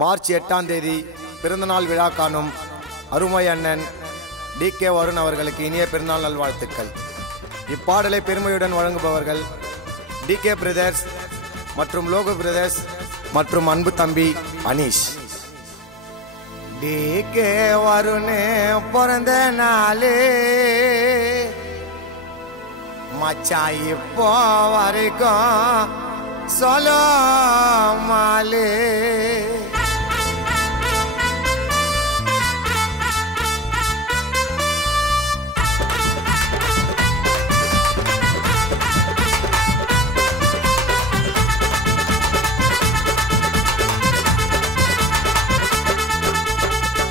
March 8ஆம் தேதி பிறந்தநாள் விழா காணும் அருமை அண்ணன் DK வருண் அவர்களுக்கு இனிய பிறந்தநாள் நல்வாழ்த்துக்கள். இப்பாடலை பெருமையுடன் வழங்குபவர்கள் DK பிரதர்ஸ் மற்றும் லோகோ பிரதர்ஸ் மற்றும் அன்பு தம்பி அனீஷ். DK வருண் பிறந்த நாளே மச்சான் இப்போ வரைக்கும் சொல்ல மாலே.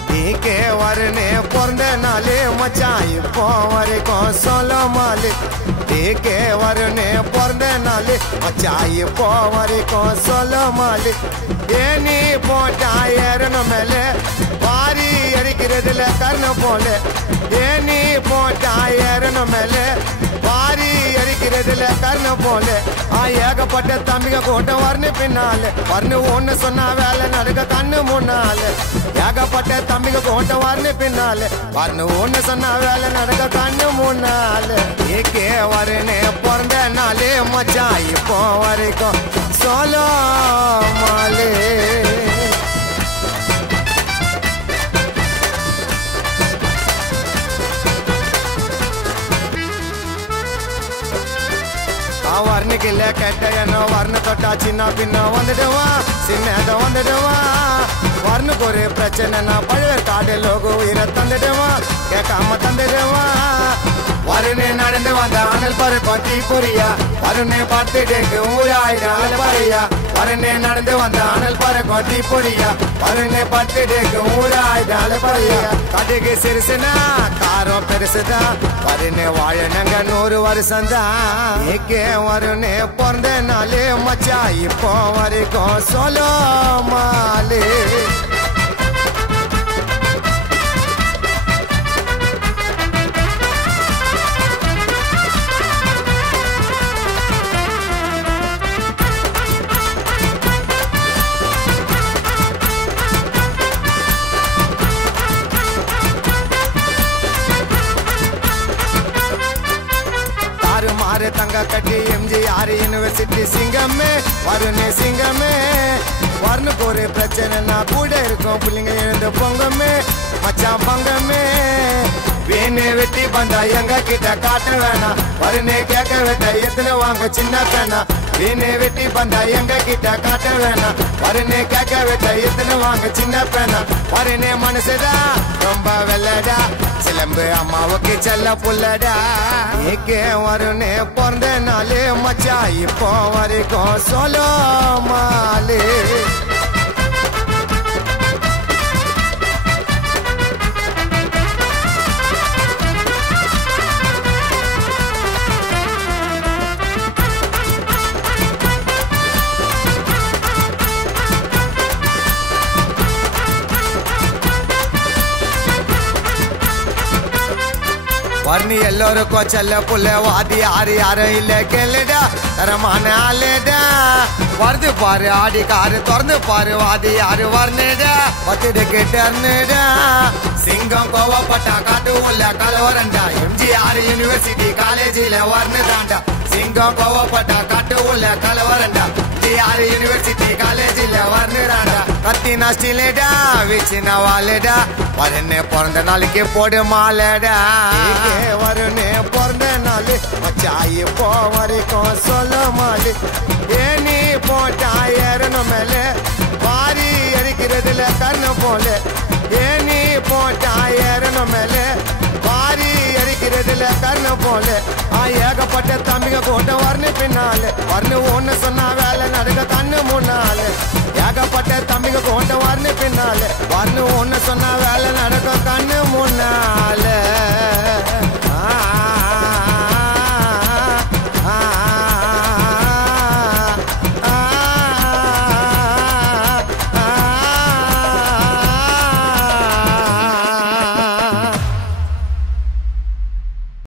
DK வருண் பிறந்த நாளே மச்சான் இப்போ வரைக்கும் சொல்ல மாலே. DK வருண் பிறந்த நாளே மச்சான் இப்போ வரைக்கும் சொல்ல மாலே. ஏனி போட்டா ஏறணும் மேலே வாரி அடிக்கிறதுல கர்ண போல. ஏனி போட்டா ஏறணும் மேலே வாரி அடிக்கிறதுல கர்ண போல. ஏகப்பட்ட தம்பிக கூட்டம் வரணும் பின்னால வரணும் ஒண்ணு சொன்னா வேலை நடக்க கண்ணு முன்னால. ஏகப்பட்ட தம்பிக கூட்டம் வரணும் பின்னால வரணும் ஒண்ணு சொன்னா வேலை நடக்க கண்ணு முன்னால. DK வருண் பிறந்த நாளே மச்சான் இப்போ வரைக்கும் சொல்ல மாலே. வர்ணிக்கல கெட்ட என்ன வர்ண தொட்டா சின்ன பின்ன வந்துடுவான் சின்னத வந்துடுவான். வர்ணுக்கு ஒரு பிரச்சனைனா பழுவேர் காடு லோகு உயிரை தந்துடுவான் கேட்காம தந்துடுவான். வருண் நடந்து வந்த அனல் பருப்பம் தீ புரியா வருண் பார்த்துட்டு ஊராயிரம் பறையா. வருண் நடந்து வந்த அனல் பருப்பம் தீ புரியா வருண் பார்த்துட்டு ஊராயிரம் பறையா. கடுகு சிறுசுனா காரம் பெருசுதான் வருண் வாழனங்க 100 வருஷம் தான். DK வருண் பிறந்த நாளே மச்சான் இப்போ வரைக்கும் சொல்ல மாலே. மாறு தங்க கட்டி MGR யூனிவர்சிட்டி சிங்கமே வருண் சிங்கமே. வருணுக்கு ஒரு பிரச்சனைனா கூட இருக்கும் பிள்ளைங்க எழுந்த பொங்கமே மச்சான் பங்கமே. வீணு வெட்டி பந்தா எங்க கிட்ட காட்ட வேணாம் வருண் கேட்க வெட்ட எத்தனை வாங்க சின்ன பேனா. வீணு வெட்டி பந்தா எங்க கிட்ட காட்ட வேணாம் வருண் கேட்க வெட்ட எத்தனை வாங்க சின்ன பேனா. வருண் மனசுடா ரொம்ப வெள்ளடா சிலம்பு அம்மாவுக்கு செல்ல புள்ளடா. DK வருண் பிறந்த நாளே மச்சான் இப்போ வரைக்கும் சொல்ல மாலே. வர்ணி எல்லோருக்கும் செல்ல புள்ள வாதி யாரு யாரும் இல்ல கேளுடா தரமான ஆளுடா. வருது பாரு ஆடி காரு திறந்து பாரு வாதி யாரு வர்ணிடா பத்துடு கிட்டா. சிங்கம் கோவப்பட்டா காட்டு உள்ள கலவரண்டா MGR யூனிவர்சிட்டி காலேஜில வர்ணுதாண்டா. சிங்கம் கோவப்பட்டா காட்டு உள்ள கலவரண்டா MGR யூனிவர்சிட்டி காலேஜில வர்ணுதாண்டா. கத்தி நஷ்டிலேடா வீச்சின வாழடா வருண் பிறந்த நாளைக்கு போடு மாலடா. DK வருண் பிறந்த நாள் மச்சான் இப்போ வரைக்கும் சொல்ல மாலே. ஏனி போட்டா ஏறணும் மேலே வாரி அடிக்கிறதுல கர்ண போல. ஏனி போட்டா ஏறணும் மேலே வாரி அடிக்கிறதுல கர்ண போல. ஏகப்பட்ட தம்பிக கூட்டம் வரணும் பின்னால வரணும் ஒண்ணு சொன்னா வேலை நடக்க கண்ணு முன்னால. ஏகப்பட்ட தம்பிக கூட்டம் வரணும் பின்னால வரணும் ஒண்ணு சொன்னா வேலை நடக்க கண்ணு முன்னால.